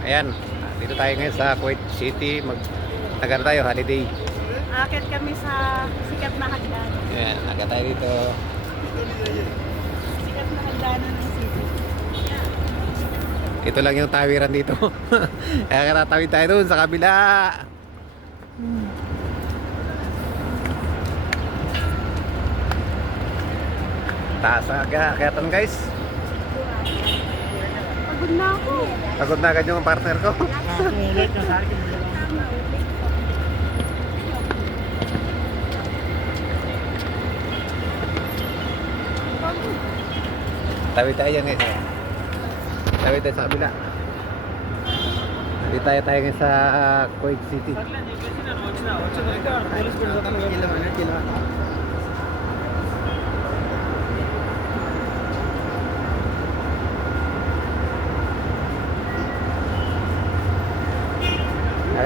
Ayan, dito tayo ngayon sa Kuwait City. Nagano tayo, holiday. Akit kami sa sikat na hagdan. Ayan, naga tayo dito. Sikat na hagdanan ng city. Ito lang yung tawiran dito. Kaya katatawid tayo doon sa kabila. Taas aga, kaya tan guys. Pagod na ako. Pagod na agad yung partner ko. Tawid tayo yan guys. Tawid tayo sa kabila. Dito tayo ngayon sa Kuwait City.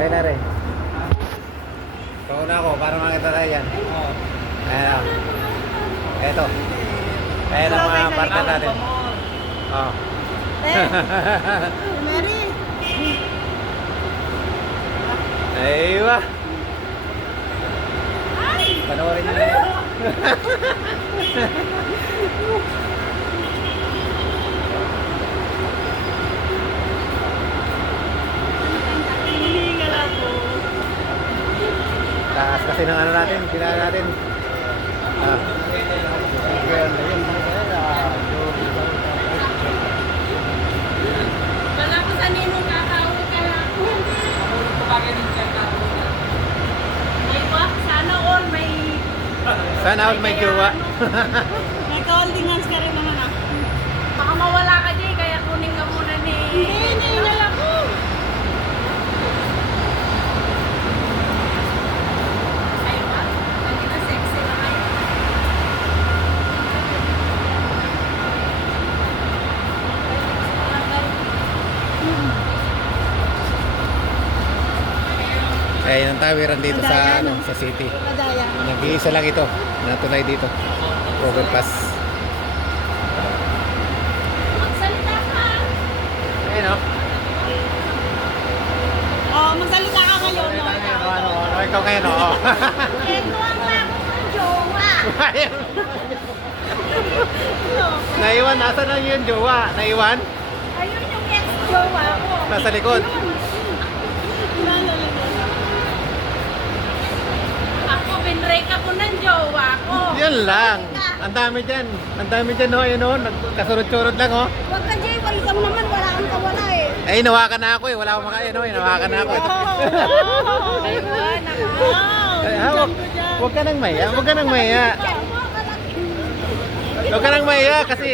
Nare. Kauna ako para makita tayo yan. Ayan o. Eto. Ayan ang mga partner natin. Oh. Mary! Aywa. Panoorin nyo na yun. Hihingal ako. Taas kasi ng ano natin, pinaka natin. Ah. Wala ko sa ninong kakauwi ka lang. May wak, sana all may... Sana all may jowa. May ka-holding hands ka rin naman ah. Baka mawala ka Jay, kaya kunin ka muna ni... Hindi, hihingal ako. Ay ba? Kanina sexy na kayo. Ayan ang tawiran dito sa ano, sa city. Madaya. Nag-iisa lang ito. Natulay dito. Overpass. Magsalita ka. Ayun o. Oh, magsalita ka ngayon. No? Ano ikaw ngayon o. Ito ang lako ng jowa. Naiwan, nasa na yun jowa? Naiwan? Ayun yung ex-jowa ko. Nasa likod. Ako, binrake ako ng jowa ko. Yun lang. Ang dami dyan. Ang dami dyan o. Ayun o. Nagkasurod-surod lang o. Huwag ka, Jay. Ikaw naman, wala kang kawala eh. Ay, nawakan na ako eh. Wala akong makain o. Nawakan na ako eh. Ayun, Ay, Huwag ka nang maya. Huwag ka nang maya. Huwag ka nang maya kasi...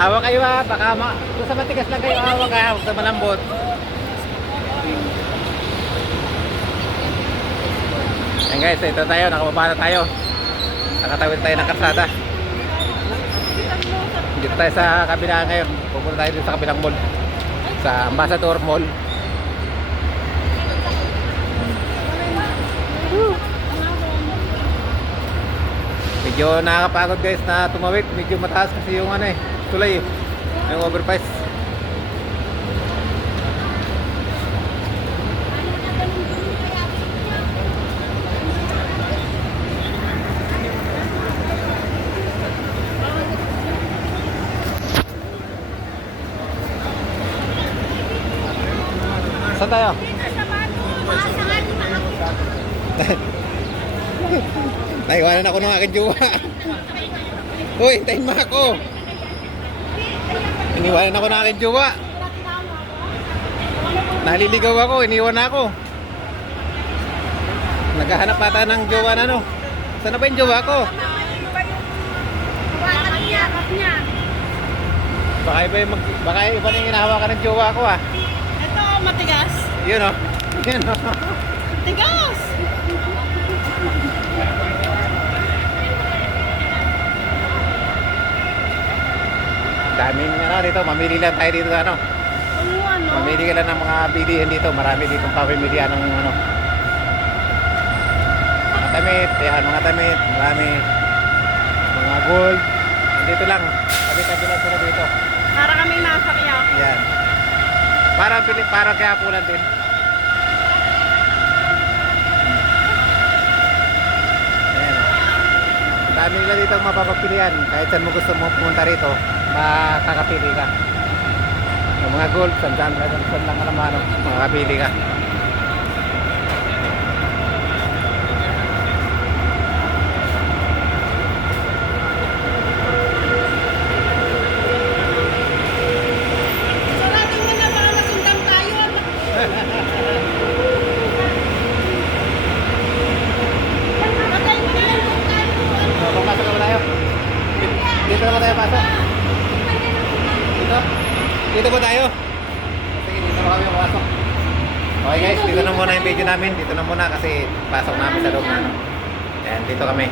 Awa kayo ha. Baka kung sa matigas lang kayo, awa ka. Huwag sa malambot. Ayan guys, ito tayo. Nakababa na tayo. Nakatawid tayo ng karsada. Dito tayo sa kabila ngayon. Pupunta tayo dito sa kabilang mall. Sa Ambassador Mall. Medyo nakakapagod guys na tumawid. Medyo mataas kasi yung ano eh, tulay eh. Yung overpass. Saan tayo? Naiwanan ako ng aking jowa. Uy, hintayin mo ako. Iniwanan ako ng aking jowa. Naliligaw ako, iniwan na ako. Naghahanap ata ng jowa na ano. Saan na ba yung jowa ko? Baka iba na yung hinahawakan ng jowa ko ah. Ito, matigas. Yun o. Yun o. Tigas! Daming ano dito, mamili lang tayo dito ano. Oo, ano? Mamili ka lang ng mga bilihin dito, marami ditong pamimilihan ng ano. Mga damit, yan, mga damit, marami. Mga gold. Dito lang, tabi-tabi lang sila dito. Para kaya pulan din. Ayan. Dami nila dito ang mapapagpilian. Kahit saan mo gusto mo pumunta rito, makakapili ka. Yung mga gold, saan lang ka naman, makakapili ka. Sarado mo na baka masundan tayo. Patay mo na lang kung tayo. So, papasok naman tayo. Dito naman tayo pasok. Dito? Dito ba tayo? Sige, dito na kami papasok. Okay guys, dito na muna yung video namin. Dito na muna kasi pasok namin sa loob na ano. Ayan, dito kami.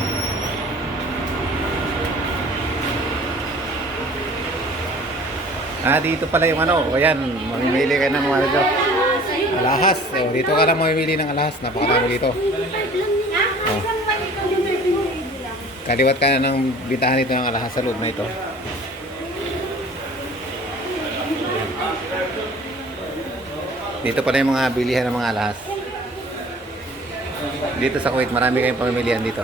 Dito pala yung ano. O yan, mamimili kayo ng mga dito. Alahas. Dito ka lang mamimili ng alahas. Napakarami dito. Oh. Kaliwat ka na ng bintahan nito ng alahas sa loob na ito. Dito pala yung mga bilihan ng mga alahas. Dito sa Kuwait, marami kayong pamimilihan dito.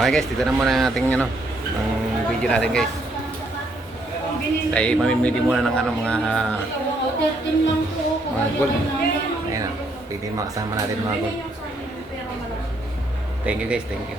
Okay guys, dito na muna ang ating ano, ang video natin guys. Tayo mamimili muna ng ano, mga gold. Ayan o, pwede makasama natin mga gold. Thank you guys, thank you.